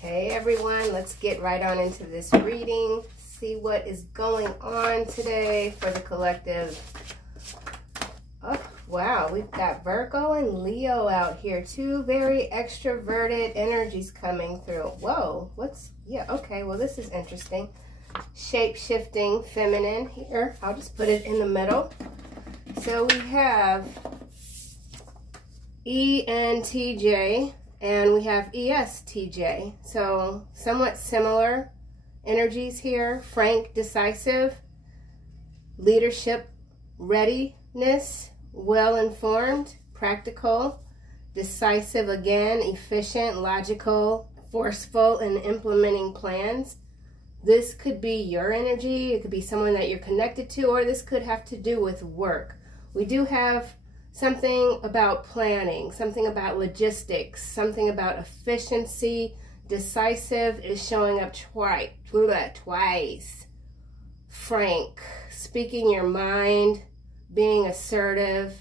Hey everyone, let's get right on into this reading. See what is going on today for the collective. Oh, wow, we've got Virgo and Leo out here. Two very extroverted energies coming through. Whoa, okay, well this is interesting. Shape-shifting feminine here. I'll just put it in the middle. So we have ENTJ. And we have ESTJ, so somewhat similar energies here. Frank, decisive, leadership, readiness, well-informed, practical, decisive again, efficient, logical, forceful in implementing plans. This could be your energy, it could be someone that you're connected to, or this could have to do with work. We do have something about planning, something about logistics, something about efficiency. Decisive is showing up twice. Frank, speaking your mind, being assertive.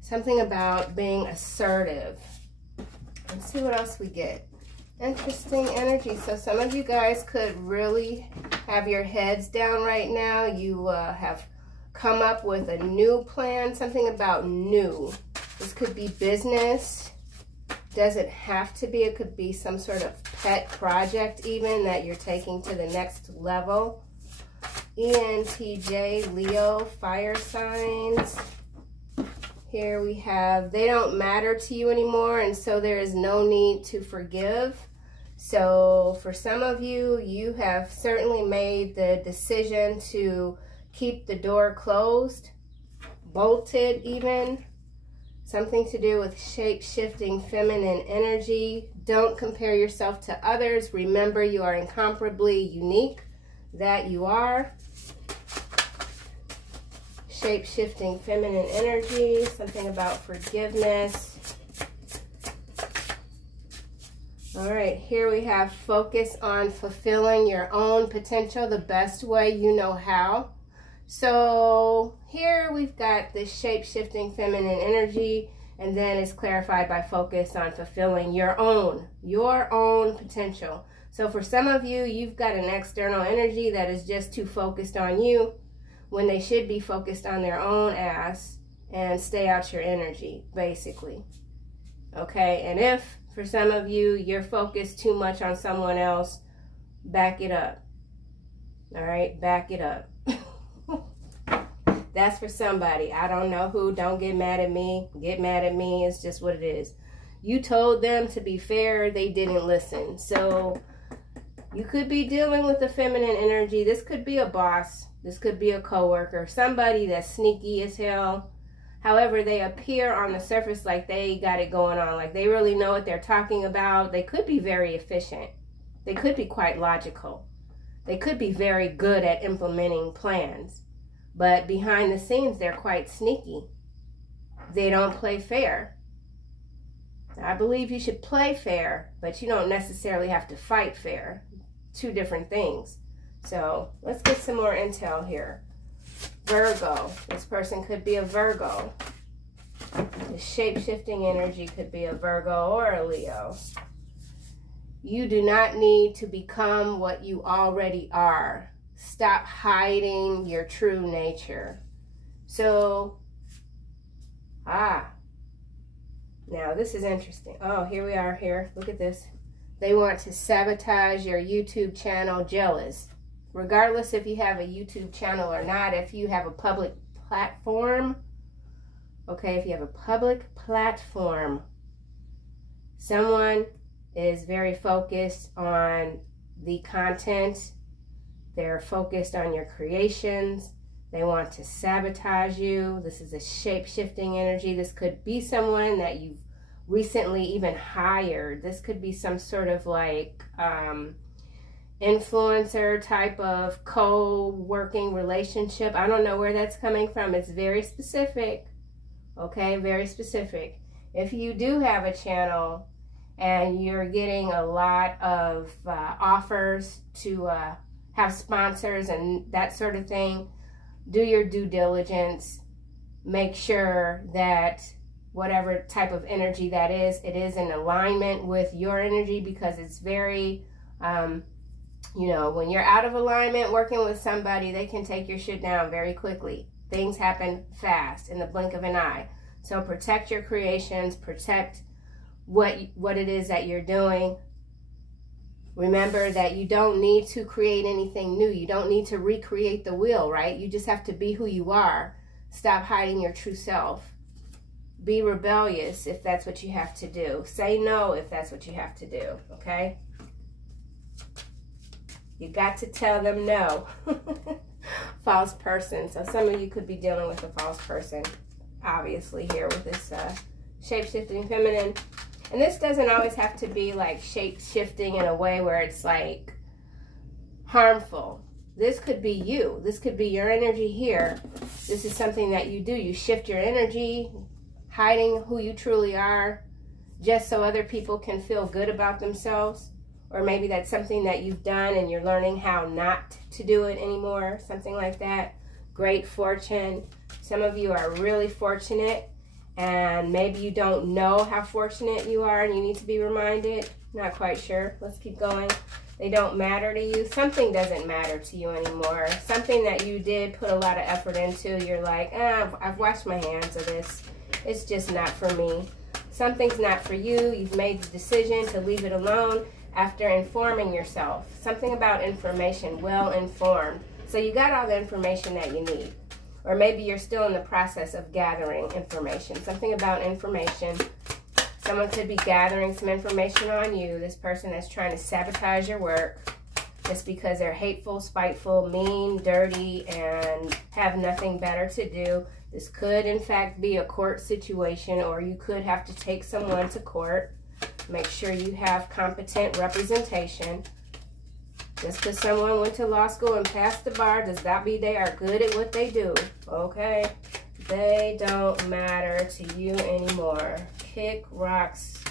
Something about being assertive. Let's see what else we get. Interesting energy. So some of you guys could really have your heads down right now. You have come up with a new plan, something about new. This could be business, doesn't have to be, it could be some sort of pet project even that you're taking to the next level. ENTJ, Leo, fire signs. Here we have, they don't matter to you anymore, and so there is no need to forgive. So for some of you, you have certainly made the decision to keep the door closed, bolted even. Something to do with shape-shifting feminine energy. Don't compare yourself to others. Remember, you are incomparably unique, that you are. Shape-shifting feminine energy, something about forgiveness. All right, here we have focus on fulfilling your own potential the best way you know how. So here we've got the shape-shifting feminine energy, and then it's clarified by focus on fulfilling your own potential. So for some of you, you've got an external energy that is just too focused on you when they should be focused on their own ass and stay out your energy, basically. Okay, and if for some of you, you're focused too much on someone else, back it up. All right, back it up. That's for somebody. I don't know who. Don't get mad at me. Get mad at me. It's just what it is. You told them to be fair. They didn't listen. So you could be dealing with the feminine energy. This could be a boss. This could be a coworker. Somebody that's sneaky as hell. However, they appear on the surface like they got it going on. Like they really know what they're talking about. They could be very efficient. They could be quite logical. They could be very good at implementing plans. But behind the scenes, they're quite sneaky. They don't play fair. I believe you should play fair, but you don't necessarily have to fight fair. Two different things. So let's get some more intel here. Virgo. This person could be a Virgo. The shape-shifting energy could be a Virgo or a Leo. You do not need to become what you already are. Stop hiding your true nature. So, now this is interesting. Oh, here we are here. Look at this. They want to sabotage your YouTube channel, jealous. Regardless if you have a YouTube channel or not, if you have a public platform, okay, if you have a public platform, someone is very focused on the content. They're focused on your creations. They want to sabotage you. This is a shape-shifting energy. This could be someone that you've recently even hired. This could be some sort of like influencer type of co-working relationship. I don't know where that's coming from. It's very specific. Okay, very specific. If you do have a channel and you're getting a lot of offers to have sponsors and that sort of thing, do your due diligence. Make sure that whatever type of energy that is. It is in alignment with your energy, because it's very, you know, when you're out of alignment working with somebody, they can take your shit down very quickly. Things happen fast in the blink of an eye. So protect your creations, protect what it is that you're doing. Remember that you don't need to create anything new. You don't need to recreate the wheel, right? You just have to be who you are. Stop hiding your true self. Be rebellious if that's what you have to do. Say no if that's what you have to do, okay? You got to tell them no. False person. So some of you could be dealing with a false person, obviously, here with this shape-shifting feminine. And this doesn't always have to be like shape-shifting in a way where it's like harmful. This could be you. This could be your energy here. This is something that you do. You shift your energy, hiding who you truly are, just so other people can feel good about themselves. Or maybe that's something that you've done and you're learning how not to do it anymore. Something like that. Great fortune. Some of you are really fortunate, and maybe you don't know how fortunate you are and you need to be reminded. Not quite sure. Let's keep going. They don't matter to you. Something doesn't matter to you anymore. Something that you did put a lot of effort into, you're like, I've washed my hands of this. It's just not for me. Something's not for you. You've made the decision to leave it alone after informing yourself. Something about information, well informed. So you got all the information that you need. Or maybe you're still in the process of gathering information. Something about information. Someone could be gathering some information on you. This person is trying to sabotage your work just because they're hateful, spiteful, mean, dirty, and have nothing better to do. This could, in fact, be a court situation, or you could have to take someone to court. Make sure you have competent representation. Just because someone went to law school and passed the bar does not mean they are good at what they do, okay? They don't matter to you anymore. Kick rocks.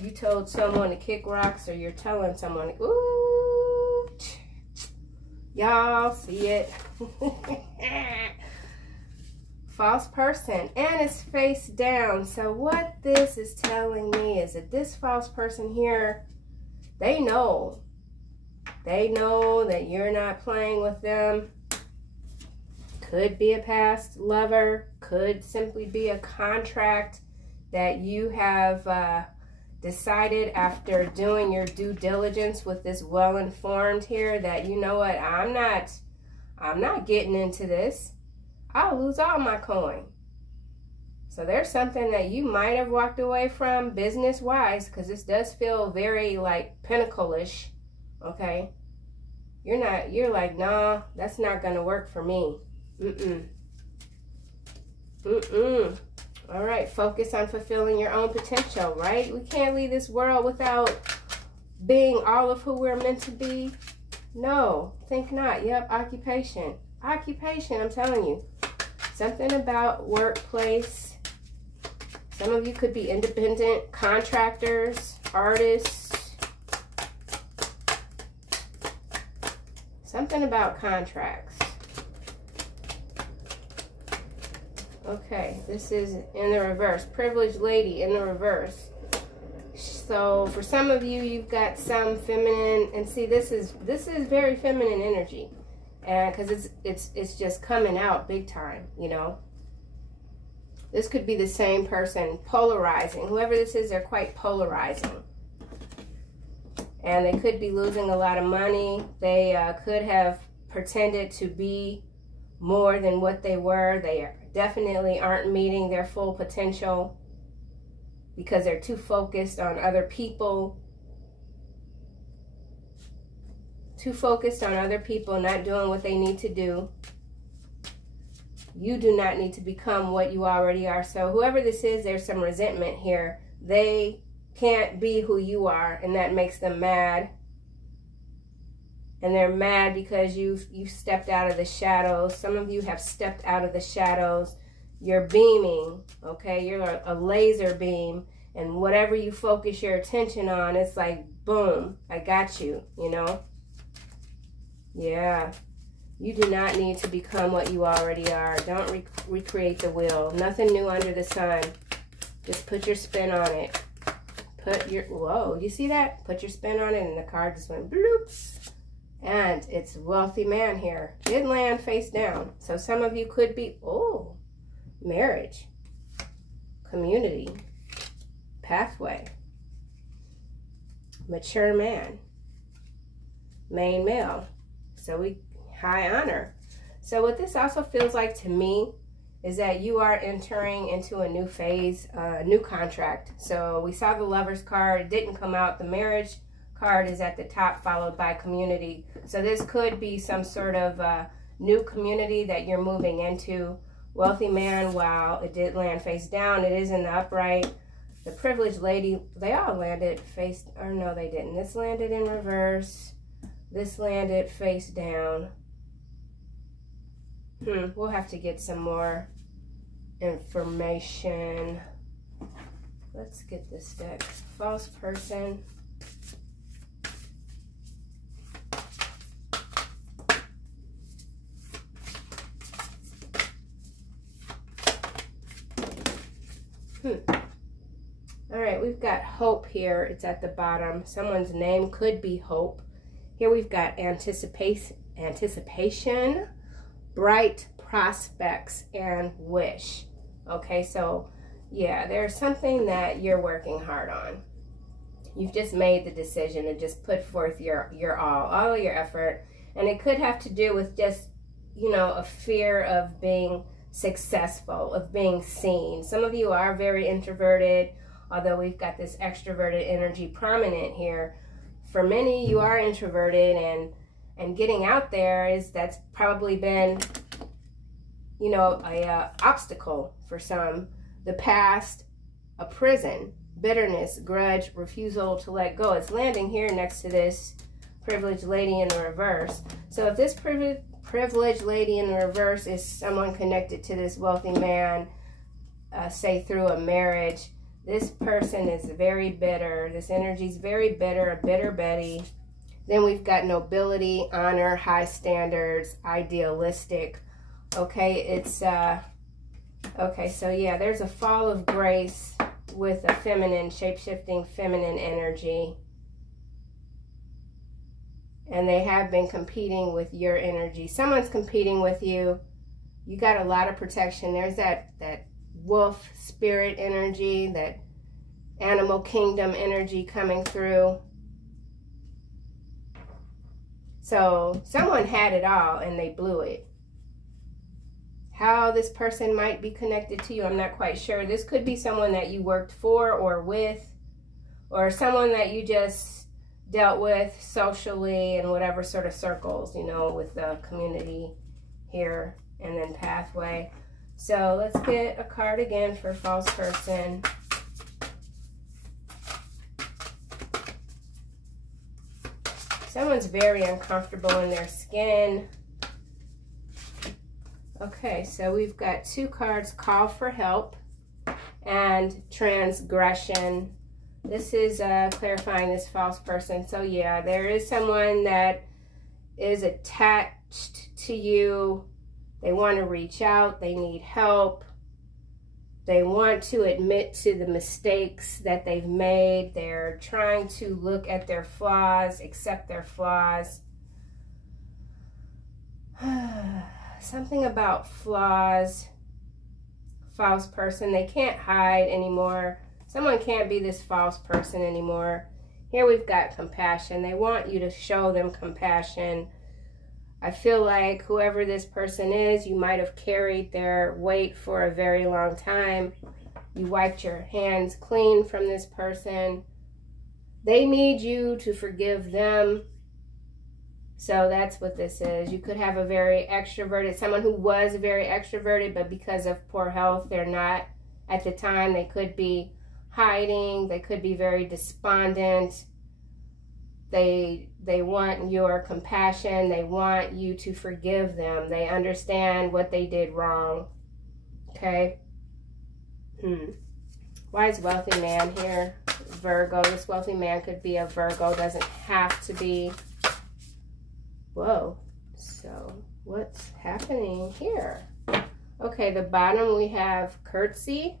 You told someone to kick rocks, or you're telling someone, ooh, y'all see it. False person, and it's face down. So what this is telling me is that this false person here, they know that you're not playing with them. Could be a past lover, could simply be a contract that you have decided after doing your due diligence with this well-informed here that, you know what, I'm not getting into this. I'll lose all my coin. So there's something that you might have walked away from business-wise, because this does feel very like pinnacle-ish, okay? You're like, nah, that's not going to work for me. All right, focus on fulfilling your own potential, right? We can't leave this world without being all of who we're meant to be. No, think not. Yep, occupation. Occupation, I'm telling you. Something about workplace. Some of you could be independent contractors, artists. Something about contracts. Okay, this is in the reverse. Privileged lady in the reverse. So for some of you, you've got some feminine, and see, this is very feminine energy, and because it's just coming out big time, you know. This could be the same person, polarizing. Whoever this is, they're quite polarizing, and they could be losing a lot of money. They could have pretended to be more than what they were. They definitely aren't meeting their full potential because they're too focused on other people. Too focused on other people not doing what they need to do. You do not need to become what you already are. So whoever this is, there's some resentment here. They can't be who you are, and that makes them mad. And they're mad because you've stepped out of the shadows. Some of you have stepped out of the shadows. You're beaming, okay? You're a laser beam. And whatever you focus your attention on, it's like, boom, I got you, you know? Yeah. You do not need to become what you already are. Don't recreate the wheel. Nothing new under the sun. Just put your spin on it. Whoa, you see that? Put your spin on it and the card just went bloop. And it's wealthy man here. Did land face down. So some of you could be, oh, marriage, community, pathway, mature man, main male. So high honor. So what this also feels like to me is that you are entering into a new phase, a new contract. So we saw the Lover's card, it didn't come out. The marriage card is at the top, followed by community. So this could be some sort of new community that you're moving into. Wealthy man, wow, it did land face down. It is in the upright. The privileged lady, they all landed face, or no, they didn't. This landed in reverse. This landed face down. We'll have to get some more information. Let's get this deck. False person. All right, we've got hope here. It's at the bottom. Someone's name could be Hope. Here we've got anticipation, bright prospects, and wish. Okay, so yeah, there's something that you're working hard on. You've just made the decision to just put forth your all of your effort, and it could have to do with just, you know, a fear of being successful, of being seen. Some of you are very introverted, although we've got this extroverted energy prominent here. For many, you are introverted, and getting out there that's probably been, you know, a obstacle for some. The past, a prison, bitterness, grudge, refusal to let go. It's landing here next to this privileged lady in the reverse. So if this privileged lady in the reverse is someone connected to this wealthy man, say through a marriage, this person is very bitter. This energy is very bitter, a bitter Betty. Then we've got nobility, honor, high standards, idealistic. Okay, it's, okay, so yeah, there's a fall of grace with a feminine, shape-shifting feminine energy. And they have been competing with your energy. Someone's competing with you. You got a lot of protection. There's that wolf spirit energy, that animal kingdom energy coming through. So someone had it all and they blew it. How this person might be connected to you, I'm not quite sure. This could be someone that you worked for or with, or someone that you just dealt with socially in whatever sort of circles, you know, with the community here, and then pathway. So let's get a card again for false person. Someone's very uncomfortable in their skin. Okay, so we've got two cards, call for help and transgression. This is clarifying this false person. So yeah, there is someone that is attached to you. They want to reach out. They need help. They want to admit to the mistakes that they've made. They're trying to look at their flaws, accept their flaws. Something about flaws. False person. They can't hide anymore. Someone can't be this false person anymore. Here we've got compassion. They want you to show them compassion. I feel like whoever this person is, you might have carried their weight for a very long time. You wiped your hands clean from this person. They need you to forgive them. So that's what this is. You could have a very extroverted, someone who was very extroverted, but because of poor health, they're not at the time. They could be hiding. They could be very despondent. They want your compassion. They want you to forgive them. They understand what they did wrong. Okay? Why is wealthy man here? Virgo. This wealthy man could be a Virgo. Doesn't have to be. Whoa. So what's happening here? Okay, the bottom we have curtsy,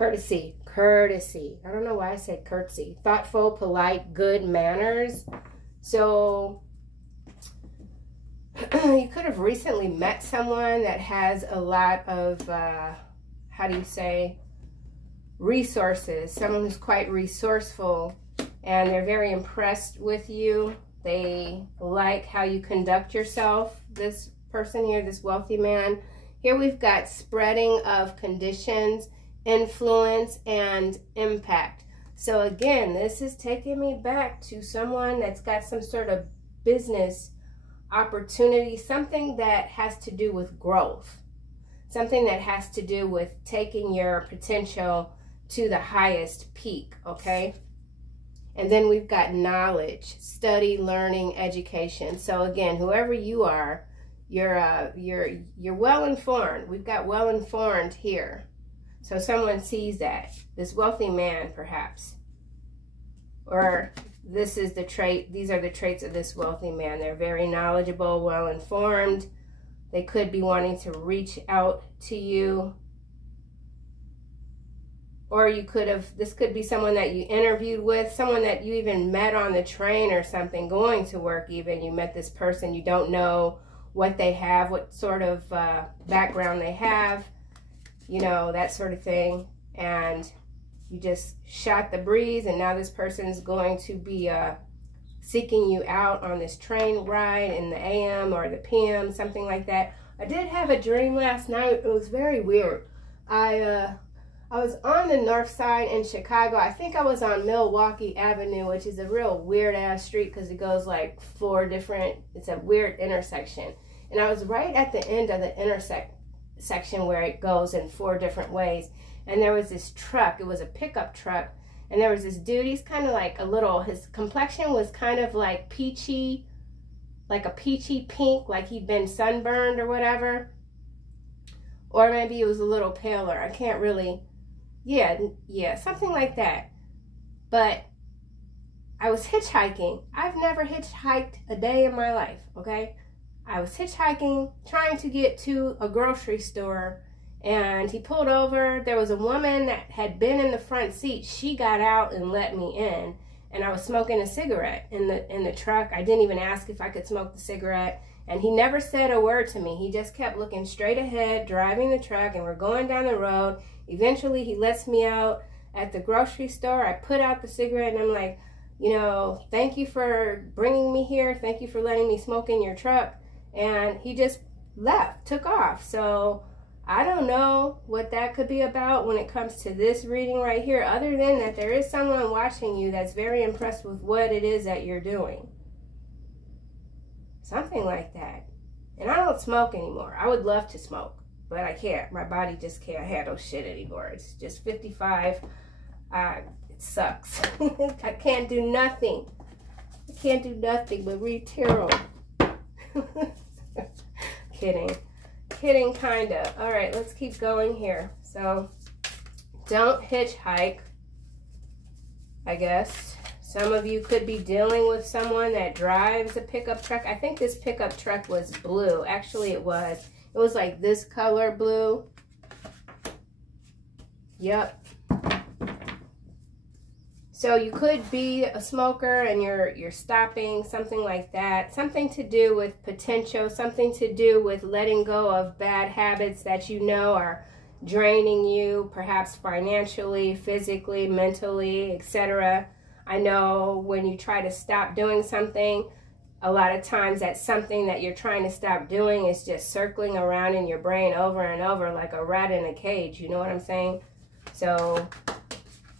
Courtesy. Courtesy. I don't know why I said curtsy. Thoughtful, polite, good manners. So you could have recently met someone that has a lot of, how do you say, resources. Someone who's quite resourceful, and they're very impressed with you. They like how you conduct yourself. This person here, this wealthy man. Here we've got spreading of conditions, influence, and impact. So again, this is taking me back to someone that's got some sort of business opportunity, something that has to do with growth, something that has to do with taking your potential to the highest peak, okay? And then we've got knowledge, study, learning, education. So again, whoever you are, you're well informed. We've got well informed here. So someone sees that, this wealthy man perhaps, or this is the trait, these are the traits of this wealthy man. They're very knowledgeable, well informed. They could be wanting to reach out to you. Or you could have, this could be someone that you interviewed with, someone that you even met on the train or something, going to work even. You met this person, you don't know what they have, what sort of background they have, you know, that sort of thing. And you just shot the breeze, and now this person is going to be seeking you out on this train ride in the AM or the PM, something like that. I did have a dream last night. It was very weird. I was on the north side in Chicago. I think I was on Milwaukee Avenue, which is a real weird ass street because it goes like it's a weird intersection. And I was right at the end of the intersection where it goes in 4 different ways. And there was this truck. It was a pickup truck. And there was this dude. He's kind of like his complexion was kind of like peachy, like a peachy pink, like he'd been sunburned or whatever. Or maybe it was a little paler. I can't really, yeah, something like that. But I was hitchhiking. I've never hitchhiked a day in my life, okay? I was hitchhiking, trying to get to a grocery store, and he pulled over. There was a woman that had been in the front seat. She got out and let me in, and I was smoking a cigarette in the truck. I didn't even ask if I could smoke the cigarette, and he never said a word to me. He just kept looking straight ahead, driving the truck, and we're going down the road. Eventually, he lets me out at the grocery store. I put out the cigarette, and I'm like, you know, thank you for bringing me here. Thank you for letting me smoke in your truck. And he just left, took off. So I don't know what that could be about when it comes to this reading right here, other than that there is someone watching you that's very impressed with what it is that you're doing. Something like that. And I don't smoke anymore. I would love to smoke, but I can't. My body just can't handle shit anymore. It's just 55. It sucks. I can't do nothing. I can't do nothing but read tarot. Kidding, kinda. All right, let's keep going here. So, don't hitchhike, I guess. Some of you could be dealing with someone that drives a pickup truck. I think this pickup truck was blue. Actually, it was. It was like this color blue. Yep. So you could be a smoker and you're stopping, something like that. Something to do with potential, something to do with letting go of bad habits that you know are draining you, perhaps financially, physically, mentally, etc. I know when you try to stop doing something, a lot of times that something that you're trying to stop doing is just circling around in your brain over and over like a rat in a cage. You know what I'm saying? So,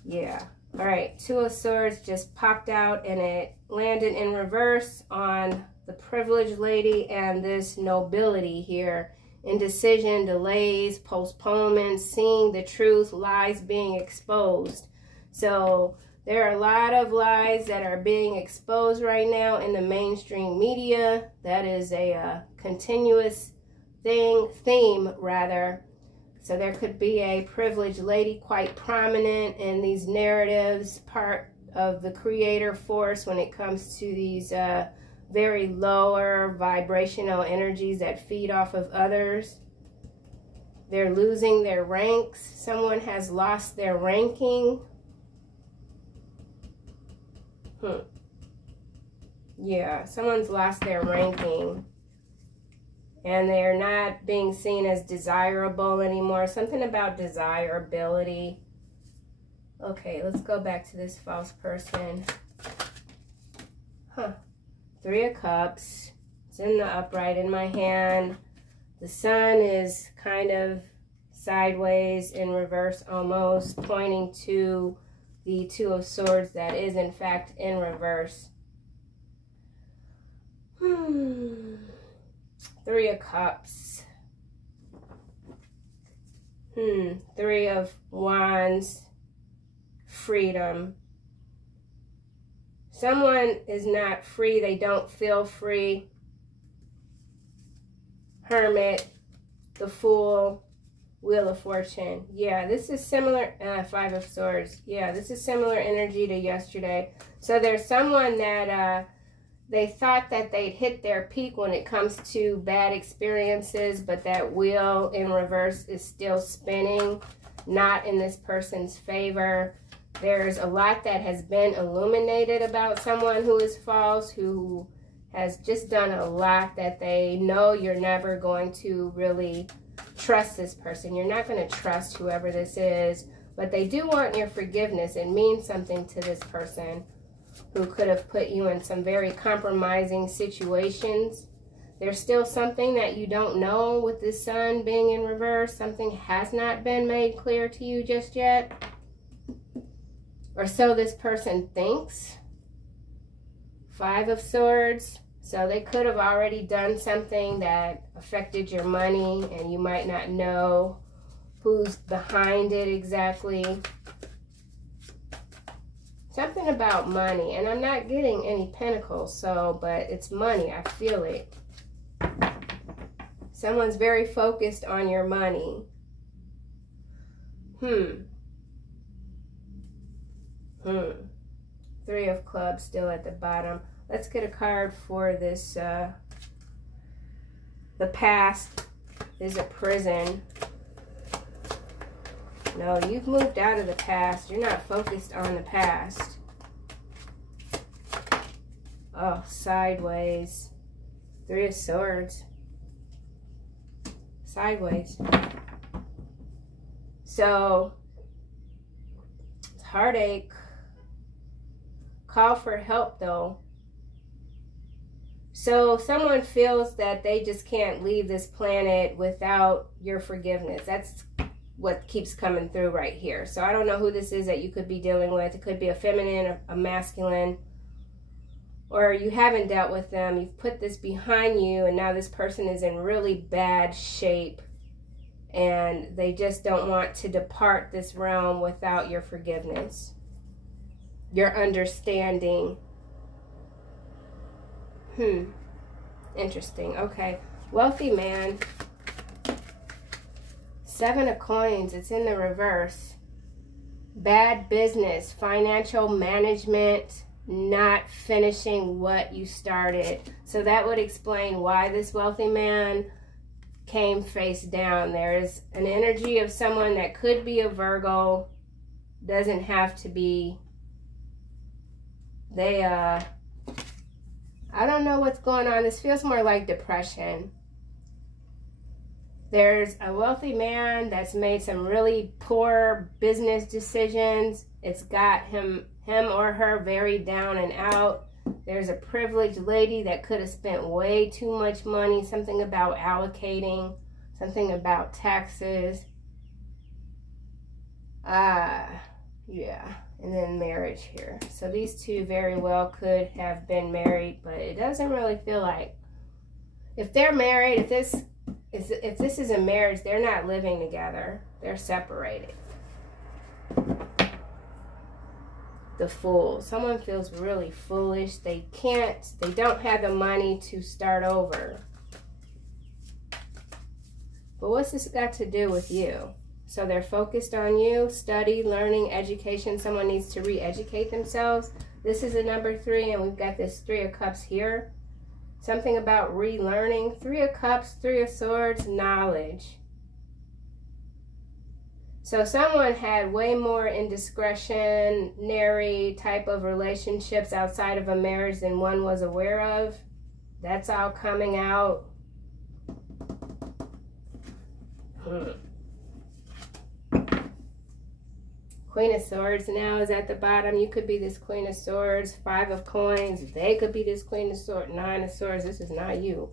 yeah. All right, 2 of Swords just popped out and it landed in reverse on the privileged lady and this nobility here. Indecision, delays, postponements, seeing the truth, lies being exposed. So there are a lot of lies that are being exposed right now in the mainstream media. That is a continuous theme rather. So there could be a privileged lady quite prominent in these narratives, part of the creator force when it comes to these very lower vibrational energies that feed off of others. They're losing their ranks. Someone has lost their ranking. Yeah, someone's lost their ranking. And they're not being seen as desirable anymore. Something about desirability. Okay, let's go back to this false person. Three of Cups. It's in the upright in my hand. The sun is kind of sideways in reverse almost, pointing to the Two of Swords that is in fact in reverse. Three of Cups. Three of Wands. Freedom. Someone is not free. They don't feel free. Hermit. The Fool. Wheel of Fortune. Yeah, this is similar. Five of Swords. Yeah, this is similar energy to yesterday. So there's someone that they thought that they'd hit their peak when it comes to bad experiences, but that wheel in reverse is still spinning, not in this person's favor. There's a lot that has been illuminated about someone who is false, who has just done a lot that they know you're never going to really trust this person. You're not going to trust whoever this is, but they do want your forgiveness. It means something to this person who could have put you in some very compromising situations. There's still something that you don't know with the sun being in reverse. Something has not been made clear to you just yet. Or so this person thinks. Five of Swords. So they could have already done something that affected your money and you might not know who's behind it exactly. Something about money, and I'm not getting any pentacles, so, but it's money. I feel it. Someone's very focused on your money. Three of Clubs still at the bottom. Let's get a card for this. The past is a prison. No, you've moved out of the past. You're not focused on the past. Oh, sideways. Three of Swords. Sideways. So, it's heartache. Call for help, though. So, someone feels that they just can't leave this planet without your forgiveness. That's what keeps coming through right here. So I don't know who this is that you could be dealing with. It could be a feminine, a masculine, or you haven't dealt with them. You've put this behind you and now this person is in really bad shape and they just don't want to depart this realm without your forgiveness, your understanding. Interesting. Okay. Wealthy man. Seven of Coins, it's in the reverse. Bad business, financial management, not finishing what you started. So that would explain why this wealthy man came face down. There is an energy of someone that could be a Virgo, doesn't have to be. They, I don't know what's going on. This feels more like depression. There's a wealthy man that's made some really poor business decisions. It's got him or her very down and out. There's a privileged lady that could have spent way too much money. Something about allocating. Something about taxes. Yeah. And then marriage here. So these two very well could have been married, but it doesn't really feel like. If they're married, if this is a marriage, they're not living together. They're separated. The Fool. Someone feels really foolish. They don't have the money to start over. But what's this got to do with you? So they're focused on you, study, learning, education. Someone needs to re-educate themselves. This is a number 3, and we've got this Three of Cups here. Something about relearning. Three of Cups, Three of Swords, knowledge. So someone had way more indiscretionary type of relationships outside of a marriage than one was aware of. That's all coming out. Queen of Swords now is at the bottom. You could be this Queen of Swords. 5 of Coins. They could be this Queen of Swords. 9 of Swords. This is not you.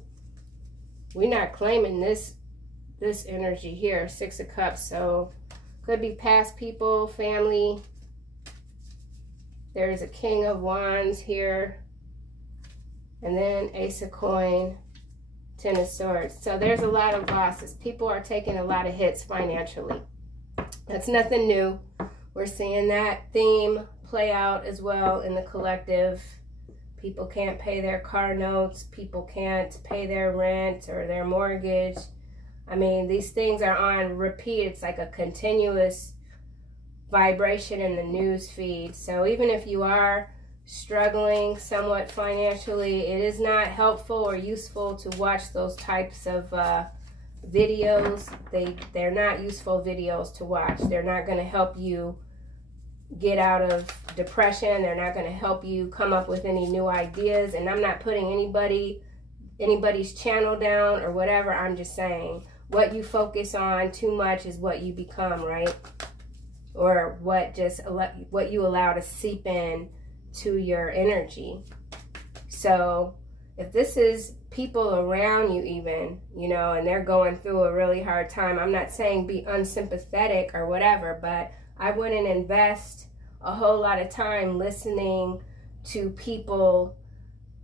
We're not claiming this energy here. 6 of Cups. So could be past people, family. There's a King of Wands here. And then Ace of Coin. 10 of Swords. So there's a lot of losses. People are taking a lot of hits financially. That's nothing new. We're seeing that theme play out as well in the collective. People can't pay their car notes. People can't pay their rent or their mortgage. I mean, these things are on repeat. It's like a continuous vibration in the news feed. So even if you are struggling somewhat financially, it is not helpful or useful to watch those types of videos. They're not useful videos to watch. They're not going to help you get out of depression. They're not going to help you come up with any new ideas. And I'm not putting anybody's channel down or whatever. I'm just saying what you focus on too much is what you become, right? Or what you allow to seep in to your energy. So if this is people around you even, you know, and they're going through a really hard time, I'm not saying be unsympathetic or whatever, but I wouldn't invest a whole lot of time listening to people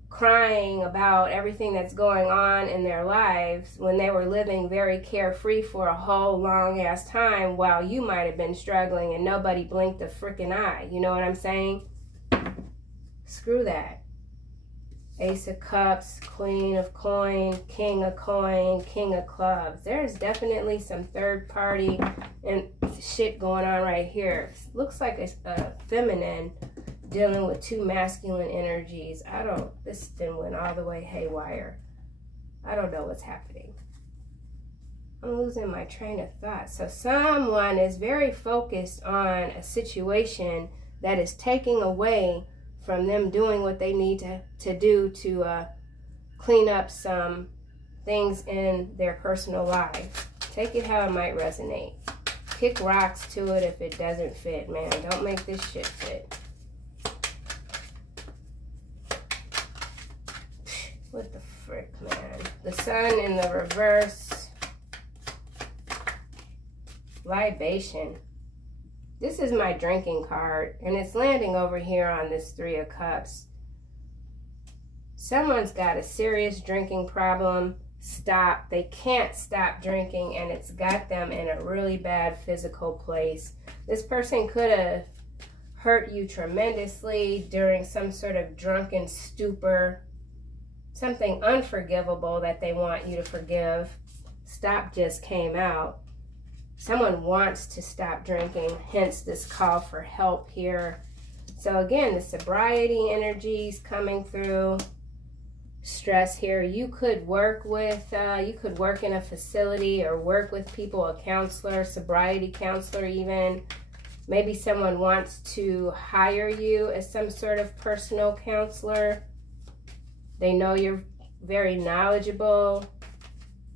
crying about everything that's going on in their lives when they were living very carefree for a whole long ass time while you might have been struggling and nobody blinked a freaking eye. You know what I'm saying? Screw that. Ace of Cups, Queen of Coin, King of Coin, King of Clubs. There's definitely some third party and shit going on right here. Looks like it's a feminine dealing with 2 masculine energies. This didn't went all the way haywire. I don't know what's happening. I'm losing my train of thought. So someone is very focused on a situation that is taking away from them doing what they need to do to clean up some things in their personal life. Take it how it might resonate. Kick rocks to it if it doesn't fit, man. Don't make this shit fit. What the frick, man? The Sun in the reverse. Libation. This is my drinking card, and it's landing over here on this 3 of Cups. Someone's got a serious drinking problem. Stop. They can't stop drinking, and it's got them in a really bad physical place. This person could have hurt you tremendously during some sort of drunken stupor. Something unforgivable that they want you to forgive. Stop just came out. Someone wants to stop drinking, hence this call for help here. So again, the sobriety energies coming through. Stress here. You could work with, you could work in a facility or work with people, a counselor, sobriety counselor even. Maybe someone wants to hire you as some sort of personal counselor. They know you're very knowledgeable,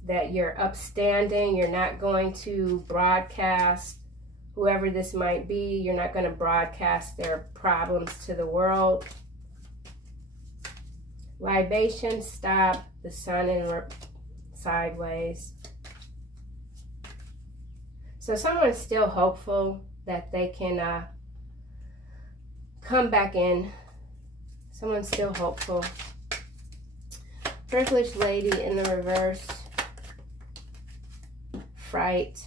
that you're upstanding, you're not going to broadcast, whoever this might be, you're not going to broadcast their problems to the world. Libation, stop. The Sun in sideways. So someone's still hopeful that they can come back in. Someone's still hopeful. Privileged lady in the reverse. Fright,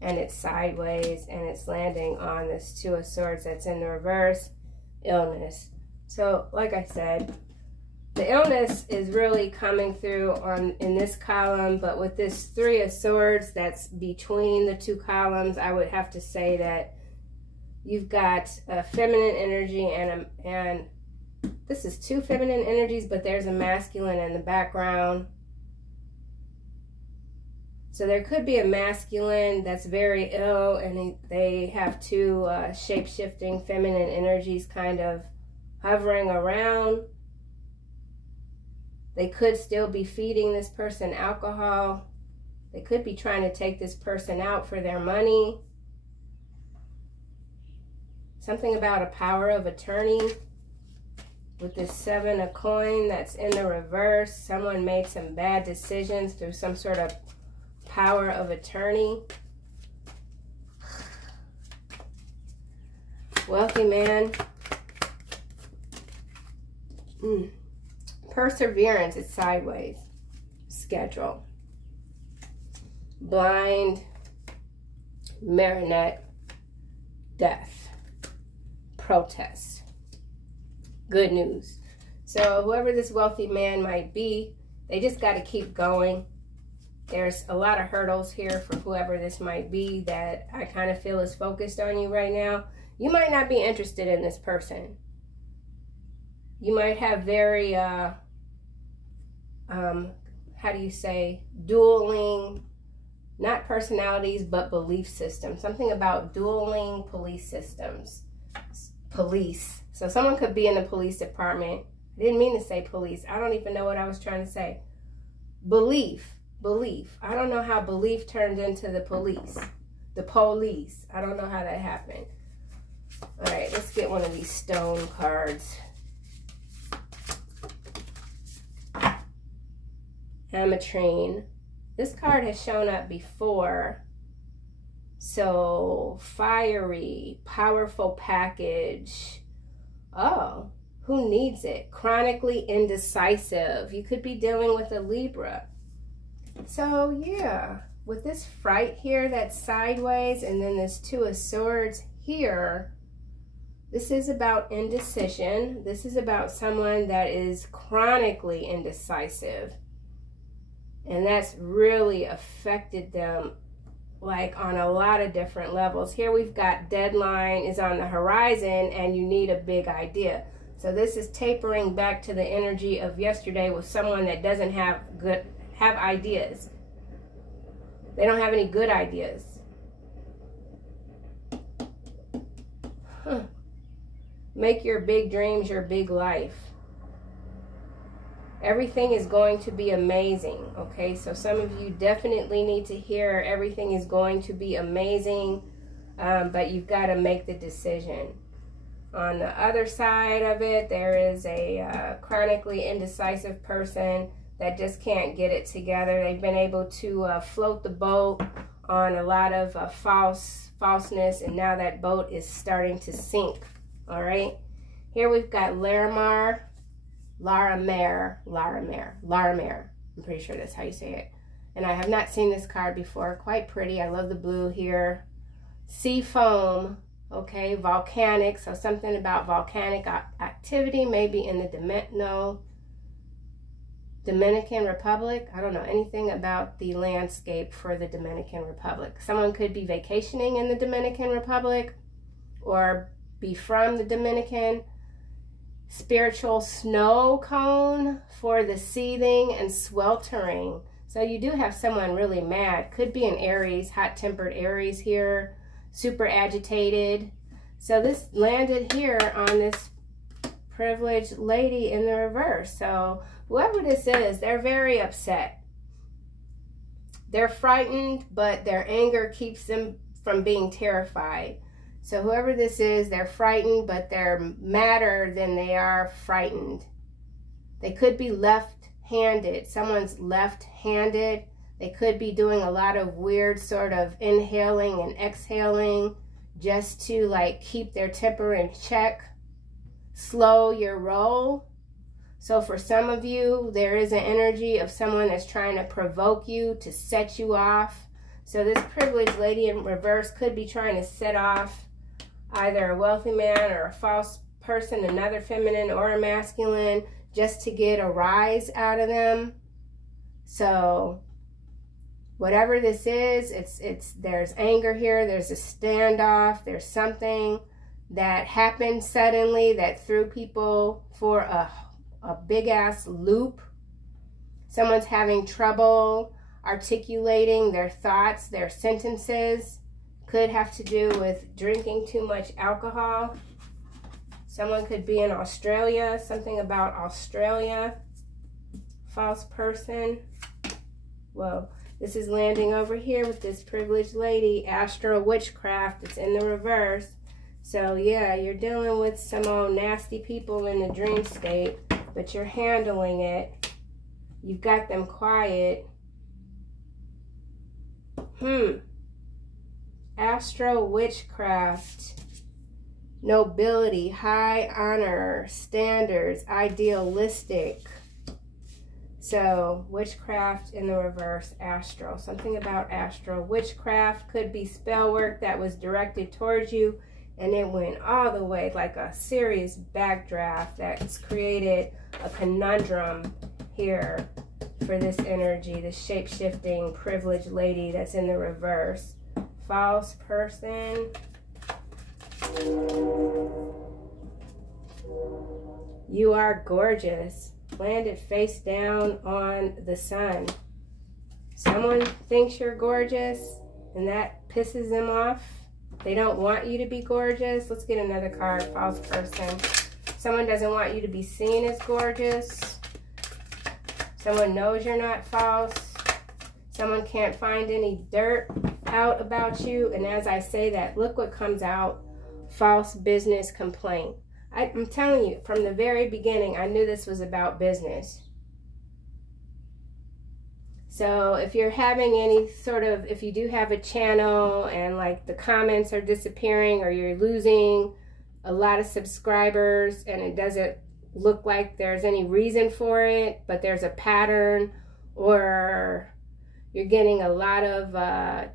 and it's sideways, and it's landing on this 2 of Swords that's in the reverse. Illness. So like I said, the illness is really coming through in this column, but with this 3 of Swords that's between the 2 columns, I would have to say that you've got a feminine energy and this is 2 feminine energies, but there's a masculine in the background. So there could be a masculine that's very ill, and they have two shape-shifting feminine energies kind of hovering around. They could still be feeding this person alcohol. They could be trying to take this person out for their money. Something about a power of attorney with this 7 of coin that's in the reverse. Someone made some bad decisions through some sort of power of attorney. Wealthy man. Perseverance is sideways. Schedule. Blind. Marionette. Death. Protest. Good news. So whoever this wealthy man might be, they just got to keep going. There's a lot of hurdles here for whoever this might be that I kind of feel is focused on you right now. You might not be interested in this person. You might have very, how do you say, dueling, not personalities, but belief systems. Something about dueling police systems. Police. So someone could be in the police department. I didn't mean to say police. I don't even know what I was trying to say. Belief. I don't know how belief turned into the police. The police. I don't know how that happened. All right, let's get one of these stone cards. Ametrine. This card has shown up before. So, fiery, powerful package. Oh, who needs it? Chronically indecisive. You could be dealing with a Libra. So, yeah, with this fright here that's sideways and then this 2 of Swords here, this is about indecision. This is about someone that is chronically indecisive. And that's really affected them like on a lot of different levels. Here we've got deadline is on the horizon and you need a big idea. So this is tapering back to the energy of yesterday with someone that doesn't have ideas. They don't have any good ideas. Make your big dreams your big life. Everything is going to be amazing, okay? So some of you definitely need to hear everything is going to be amazing, but you've got to make the decision. On the other side of it, there is a chronically indecisive person that just can't get it together. They've been able to float the boat on a lot of falseness, and now that boat is starting to sink, all right? Here we've got Laramar. I'm pretty sure that's how you say it. And I have not seen this card before. Quite pretty. I love the blue here. Sea foam. Okay, volcanic. So something about volcanic activity, maybe in the Dominican Republic. I don't know anything about the landscape for the Dominican Republic. Someone could be vacationing in the Dominican Republic or be from the Dominican. Spiritual snow cone for the seething and sweltering. So you do have someone really mad. Could be an Aries, hot-tempered Aries here, super agitated. So this landed here on this privileged lady in the reverse. So whoever this is, they're very upset. They're frightened, but their anger keeps them from being terrified. So whoever this is, they're frightened, but they're madder than they are frightened. They could be left-handed. Someone's left-handed. They could be doing a lot of weird sort of inhaling and exhaling just to like keep their temper in check. Slow your roll. So for some of you, there is an energy of someone that's trying to provoke you, to set you off. So this privileged lady in reverse could be trying to set off either a wealthy man or a false person, another feminine or a masculine, just to get a rise out of them. So whatever this is, there's anger here, there's a standoff, there's something that happened suddenly that threw people for a big ass loop. Someone's having trouble articulating their thoughts, their sentences. Could have to do with drinking too much alcohol. Someone could be in Australia, something about Australia. False person. Whoa, this is landing over here with this privileged lady, astral witchcraft. It's in the reverse. So yeah, you're dealing with some old nasty people in the dream state, but you're handling it. You've got them quiet. Astral witchcraft. Nobility, high honor, standards, idealistic. So, witchcraft in the reverse, astral. Something about astral. Witchcraft could be spell work that was directed towards you, and it went all the way, like a serious backdraft that's created a conundrum here for this energy, this shape-shifting, privileged lady that's in the reverse. False person. You are gorgeous. Landed face down on the sun. Someone thinks you're gorgeous and that pisses them off. They don't want you to be gorgeous. Let's get another card. False person. Someone doesn't want you to be seen as gorgeous. Someone knows you're not false. Someone can't find any dirt out about you. And as I say that, look what comes out. False business complaint. I'm telling you, from the very beginning, I knew this was about business. So if you're having any sort of, if you do have a channel and like the comments are disappearing or you're losing a lot of subscribers and it doesn't look like there's any reason for it, but there's a pattern, or you're getting a lot of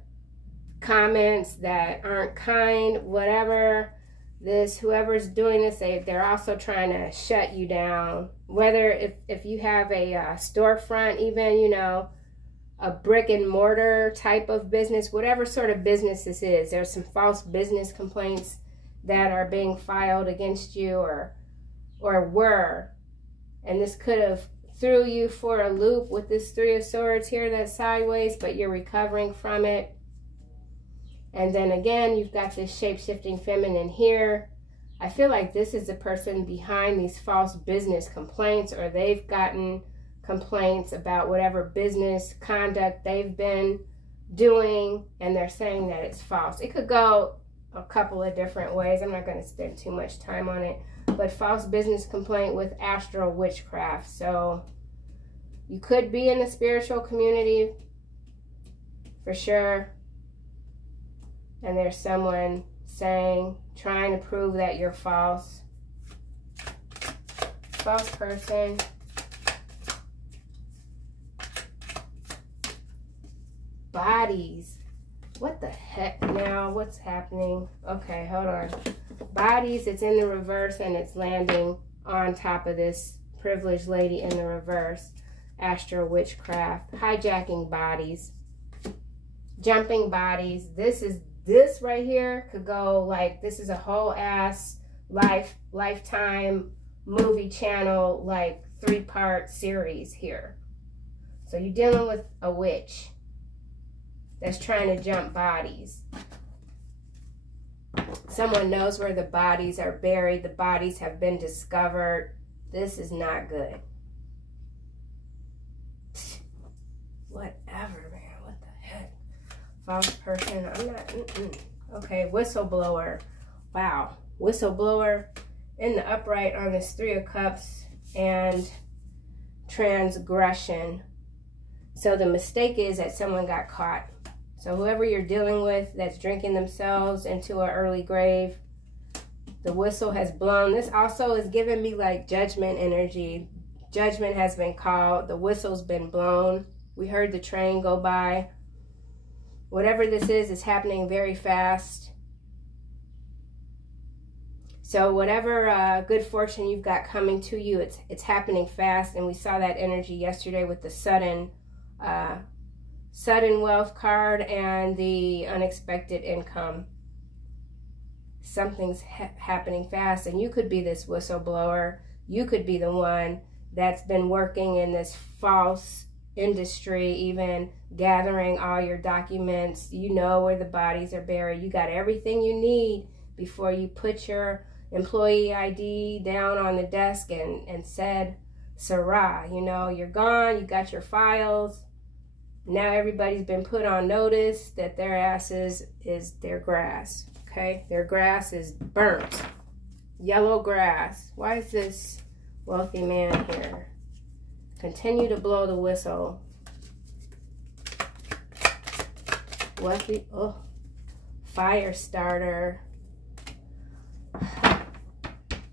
comments that aren't kind, whatever. Whoever's doing this, they're also trying to shut you down. Whether if you have a storefront, even, you know, a brick and mortar type of business, whatever sort of business this is, there's some false business complaints that are being filed against you or were. And this could have threw you for a loop with this Three of Swords here that's sideways, but you're recovering from it. And then again, you've got this shape-shifting feminine here. I feel like this is the person behind these false business complaints, or they've gotten complaints about whatever business conduct they've been doing, and they're saying that it's false. It could go a couple of different ways. I'm not going to spend too much time on it. But false business complaint with astral witchcraft. So you could be in the spiritual community for sure. And there's someone saying, trying to prove that you're false. False person. Bodies. What the heck now? What's happening? Okay, hold on. Bodies, it's in the reverse and it's landing on top of this privileged lady in the reverse. Astral witchcraft. Hijacking bodies. Jumping bodies. This right here could go like, this is a whole ass lifetime movie channel, like 3-part series here. So you're dealing with a witch that's trying to jump bodies. Someone knows where the bodies are buried. The bodies have been discovered. This is not good. Whatever, man. What the heck? False person. I'm not. Okay, whistleblower. Wow. Whistleblower in the upright on this 3 of Cups and transgression. So the mistake is that someone got caught. So whoever you're dealing with that's drinking themselves into an early grave, the whistle has blown. This also is giving me like judgment energy. Judgment has been called. The whistle's been blown. We heard the train go by. Whatever this is happening very fast. So whatever good fortune you've got coming to you, it's happening fast. And we saw that energy yesterday with the sudden wealth card and the unexpected income. Something's happening fast, and you could be this whistleblower. You could be the one that's been working in this false industry, even gathering all your documents. You know where the bodies are buried. You got everything you need before you put your employee ID down on the desk and said, Sarah, you know, you're gone, you got your files. Now everybody's been put on notice that their asses is their grass, okay? Their grass is burnt. Yellow grass. Why is this wealthy man here? Continue to blow the whistle. Wealthy, oh, fire starter.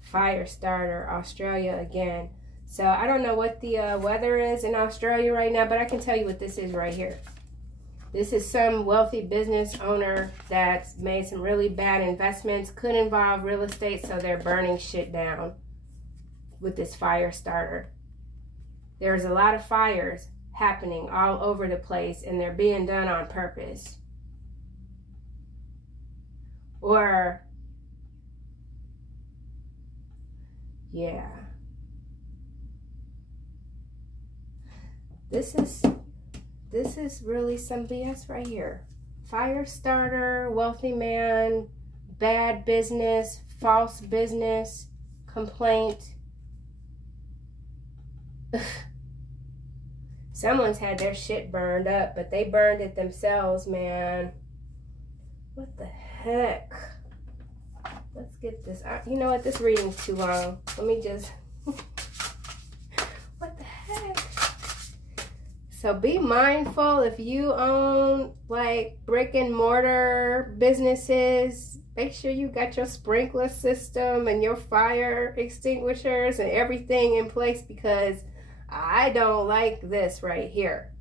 Fire starter, Australia again. So I don't know what the weather is in Australia right now, but I can tell you what this is right here. This is some wealthy business owner that's made some really bad investments. Could involve real estate, so they're burning shit down with this fire starter. There's a lot of fires happening all over the place, and they're being done on purpose. Or, yeah. This is really some BS right here. Fire starter, wealthy man, bad business, false business, complaint. Someone's had their shit burned up, but they burned it themselves, man. What the heck? Let's get this out. You know what? This reading's too long. Let me just... What the heck? So be mindful if you own like brick and mortar businesses. Make sure you got your sprinkler system and your fire extinguishers and everything in place, because I don't like this right here.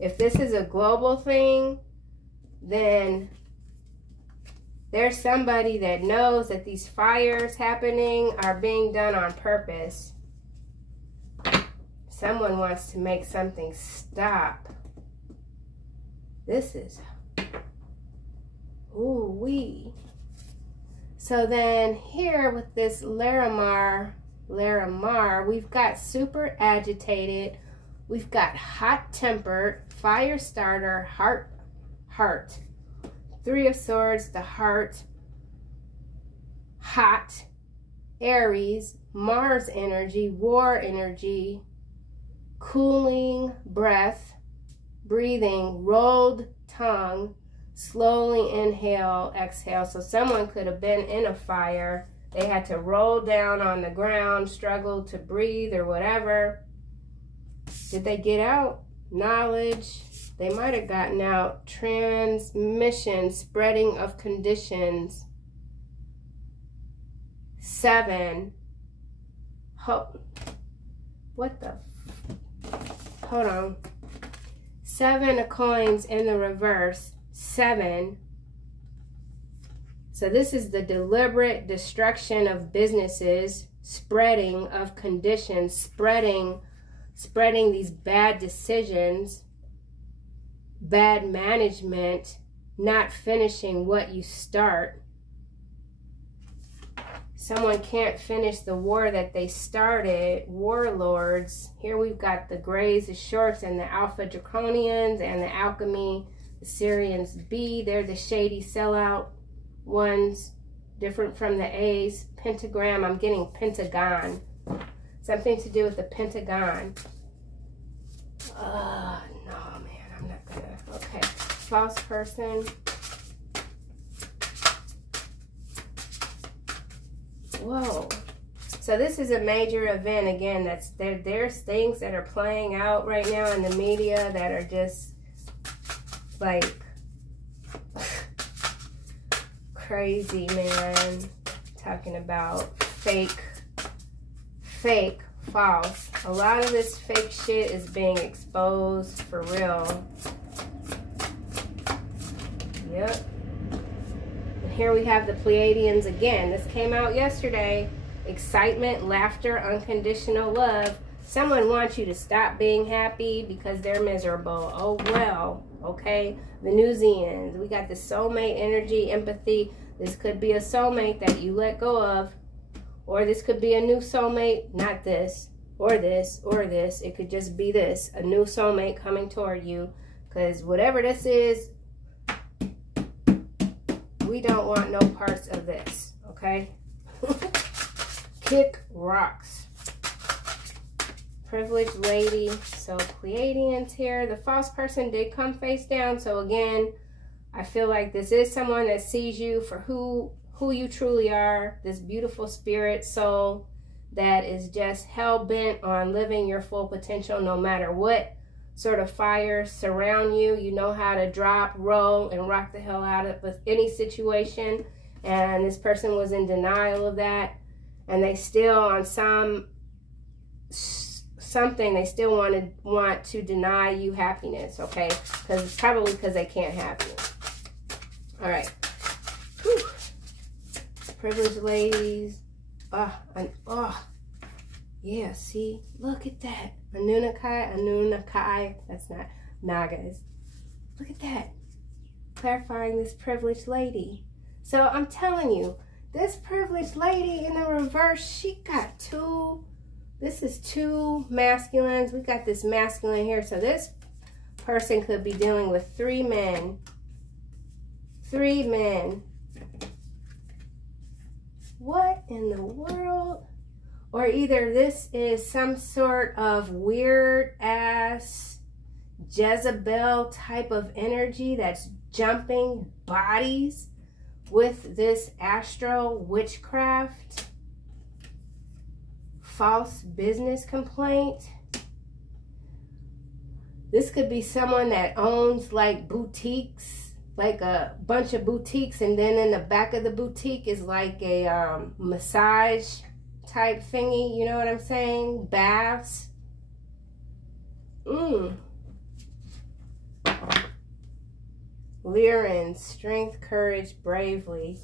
If this is a global thing, then there's somebody that knows that these fires happening are being done on purpose. Someone wants to make something stop. This is, ooh-wee. So then here with this Larimar, we've got super agitated, we've got hot-tempered, fire starter, heart. Three of Swords, the heart, hot, Aries, Mars energy, war energy, cooling breath, breathing, rolled tongue, slowly inhale, exhale. So someone could have been in a fire. They had to roll down on the ground, struggle to breathe or whatever. Did they get out? Knowledge. They might have gotten out. Transmission, spreading of conditions. 7. What the? Hold on. 7 of coins in the reverse. 7. So this is the deliberate destruction of businesses, spreading of conditions, spreading these bad decisions, bad management, not finishing what you start. Someone can't finish the war that they started. Warlords. Here we've got the grays, the shorts, and the alpha draconians, and the alchemy, the Syrians B. They're the shady sellout ones, different from the A's. Pentagram, I'm getting pentagon. Something to do with the pentagon. No, man, I'm not gonna. Okay, false person. Whoa. So this is a major event again. There's things that are playing out right now in the media that are just like crazy, man. Talking about fake, false. A lot of this fake shit is being exposed for real. Yep. Here we have the Pleiadians again. This came out yesterday. Excitement, laughter, unconditional love. Someone wants you to stop being happy because they're miserable. Oh, well, okay. Venusians. We got the soulmate energy, empathy. This could be a soulmate that you let go of. Or this could be a new soulmate. Not this. or this, or this. It could just be this, a new soulmate coming toward you. Because whatever this is, we don't want no parts of this, okay? Kick rocks. Privileged lady. So Pleiadians here. The false person did come face down. So again, I feel like this is someone that sees you for who you truly are. This beautiful spirit soul that is just hell-bent on living your full potential no matter what sort of fires surround you. You know how to drop, roll, and rock the hell out of any situation. And this person was in denial of that. And they still, on something, they still want to deny you happiness, okay? Because probably because they can't have you. All right. Whew. Privileged ladies. Yeah, see? Look at that. Anunnaki. That's not Nagas. Look at that. Clarifying this privileged lady. So I'm telling you, this privileged lady in the reverse, she got two. This is two masculines. We got this masculine here. So this person could be dealing with 3 men. 3 men. What in the world? Or either this is some sort of weird ass Jezebel type of energy that's jumping bodies with this astro witchcraft false business complaint. This could be someone that owns like boutiques, like a bunch of boutiques, and then in the back of the boutique is like a massage type thingy, you know what I'm saying? Baths. Lyran, strength, courage, bravely.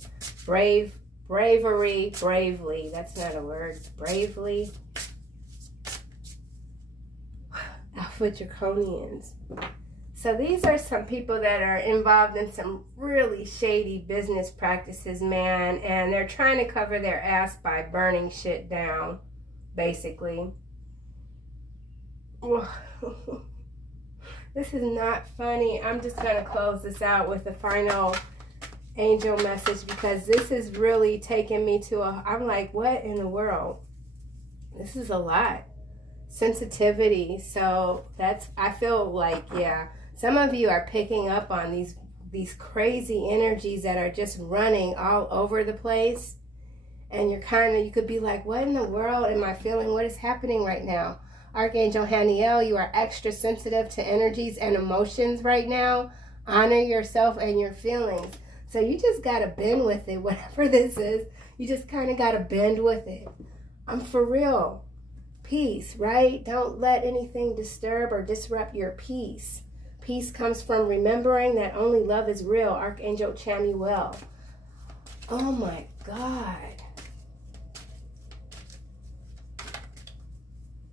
Bravery, bravely. That's not a word. Bravely. Alpha Draconians. So these are some people that are involved in some really shady business practices, man. And they're trying to cover their ass by burning shit down, basically. This is not funny. I'm just going to close this out with the final angel message because this is really taking me to I'm like, what in the world? This is a lot. Sensitivity. So I feel like, yeah, some of you are picking up on these crazy energies that are just running all over the place. And you could be like, what in the world am I feeling? What is happening right now? Archangel Haniel, you are extra sensitive to energies and emotions right now. Honor yourself and your feelings. So you just got to bend with it, whatever this is. You just kind of got to bend with it. I'm for real. Peace, right? Don't let anything disturb or disrupt your peace. Peace comes from remembering that only love is real. Archangel Chamuel. Oh my God.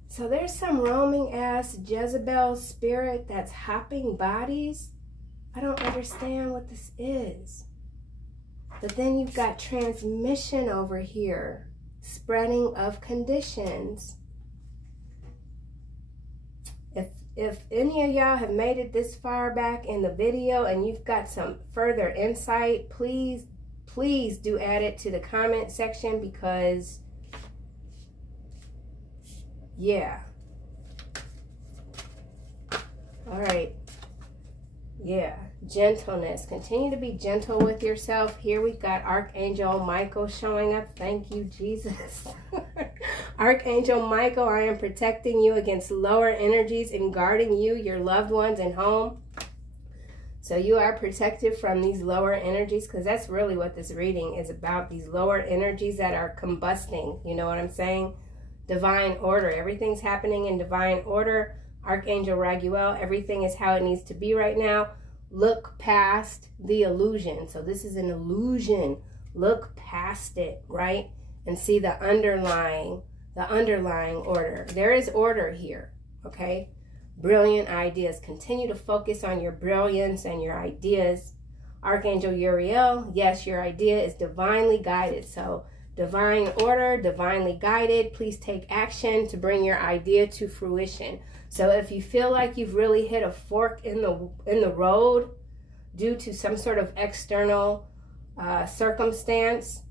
So there's some roaming ass Jezebel spirit that's hopping bodies. I don't understand what this is. But then you've got transmission over here. Spreading of conditions. If any of y'all have made it this far back in the video and you've got some further insight, please do add it to the comment section because, yeah. All right. Yeah. Gentleness. Continue to be gentle with yourself. Here we've got Archangel Michael showing up. Thank you, Jesus. Archangel Michael, I am protecting you against lower energies and guarding you, your loved ones, and home. So you are protected from these lower energies because that's really what this reading is about. These lower energies that are combusting. You know what I'm saying? Divine order. Everything's happening in divine order. Archangel Raguel, everything is how it needs to be right now. Look past the illusion. So this is an illusion. Look past it, right? And see the underlying order. There is order here, okay? Brilliant ideas. Continue to focus on your brilliance and your ideas. Archangel Uriel, yes, your idea is divinely guided. So divine order, divinely guided. Please take action to bring your idea to fruition. So if you feel like you've really hit a fork in the road due to some sort of external circumstance,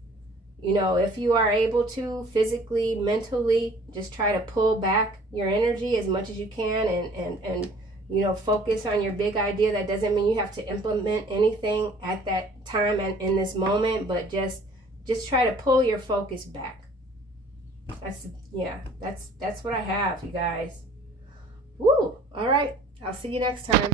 you know, if you are able to physically, mentally, just try to pull back your energy as much as you can and you know, focus on your big idea. That doesn't mean you have to implement anything at that time and in this moment, but just try to pull your focus back. That's what I have, you guys. Woo! All right. I'll see you next time.